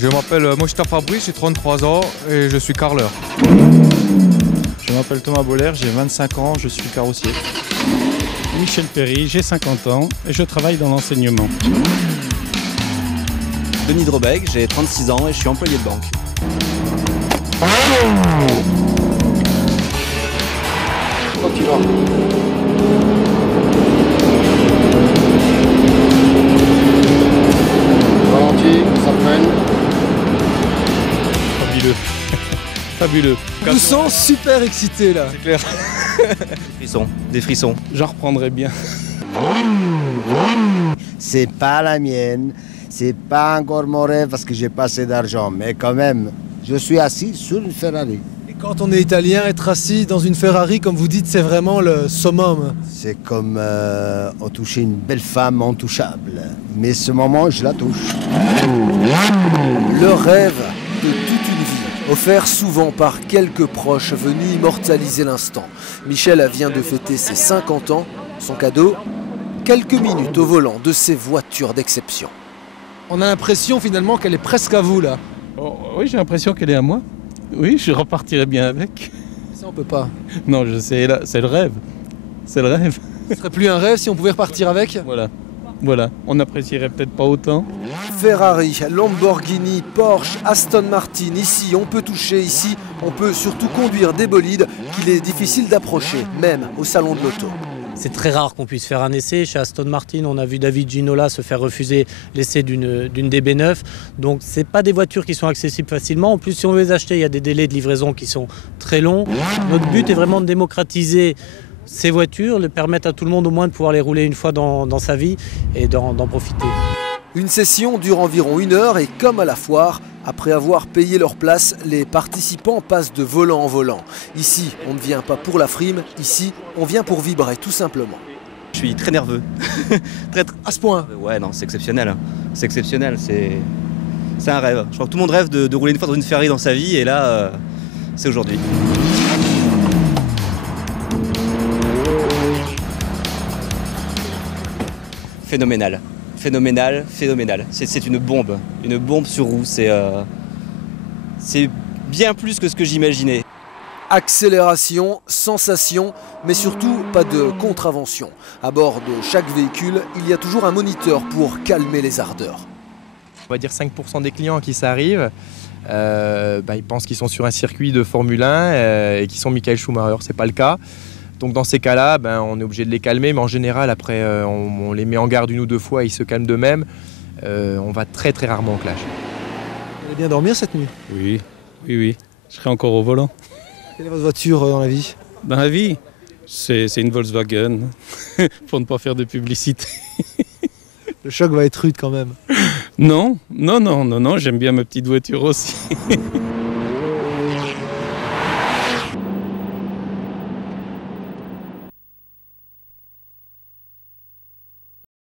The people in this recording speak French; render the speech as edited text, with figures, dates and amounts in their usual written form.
Je m'appelle Mochta Fabrice, j'ai 33 ans et je suis carreleur. Je m'appelle Thomas Boller, j'ai 25 ans, je suis carrossier. Michel Perry, j'ai 50 ans et je travaille dans l'enseignement. Denis Drobeck, j'ai 36 ans et je suis employé de banque. Quand tu vas. Ralenti, ça freine. Fabuleux. Fabuleux. Je me sens super excité là. C'est clair. Des frissons. J'en reprendrai bien. C'est pas la mienne, c'est pas encore mon rêve parce que j'ai pas assez d'argent, mais quand même, je suis assis sur une Ferrari. Et quand on est italien, être assis dans une Ferrari, comme vous dites, c'est vraiment le summum. C'est comme toucher une belle femme intouchable, mais ce moment, je la touche. Le rêve de toute une vie, offert souvent par quelques proches venus immortaliser l'instant. Michel vient de fêter ses 50 ans. Son cadeau, quelques minutes au volant de ces voitures d'exception. On a l'impression finalement qu'elle est presque à vous là. Oh, oui, j'ai l'impression qu'elle est à moi. Oui, je repartirai bien avec. Ça on peut pas. Non, je sais, là, c'est le rêve. C'est le rêve. Ce serait plus un rêve si on pouvait repartir avec. Voilà. On n'apprécierait peut-être pas autant. Ferrari, Lamborghini, Porsche, Aston Martin, ici on peut toucher, ici on peut surtout conduire des bolides qu'il est difficile d'approcher, même au salon de l'auto. C'est très rare qu'on puisse faire un essai. Chez Aston Martin, on a vu David Ginola se faire refuser l'essai d'une DB9. Donc, ce pas des voitures qui sont accessibles facilement. En plus, si on veut les acheter, il y a des délais de livraison qui sont très longs. Notre but est vraiment de démocratiser ces voitures, de permettre à tout le monde au moins de pouvoir les rouler une fois dans sa vie et d'en profiter. Une session dure environ 1 heure et comme à la foire, après avoir payé leur place, les participants passent de volant en volant. Ici, on ne vient pas pour la frime, ici, on vient pour vibrer tout simplement. Je suis très nerveux. À ce point? Ouais, non, c'est exceptionnel. C'est exceptionnel, c'est un rêve. Je crois que tout le monde rêve de rouler une fois dans une Ferrari dans sa vie et là, c'est aujourd'hui. Phénoménal. Phénoménal. C'est une bombe sur roue. C'est bien plus que ce que j'imaginais. Accélération, sensation, mais surtout pas de contravention. À bord de chaque véhicule, il y a toujours un moniteur pour calmer les ardeurs. On va dire 5% des clients à qui ça arrive, ils pensent qu'ils sont sur un circuit de Formule 1 et qu'ils sont Michael Schumacher. C'est pas le cas. Donc dans ces cas-là, on est obligé de les calmer, mais en général, après, on les met en garde 1 ou 2 fois, ils se calment d'eux-mêmes. On va très très rarement en clash. Vous allez bien dormir cette nuit? Oui. Je serai encore au volant. Quelle est votre voiture dans la vie? Dans la vie, c'est une Volkswagen, pour ne pas faire de publicité. Le choc va être rude quand même. Non, j'aime bien ma petite voiture aussi.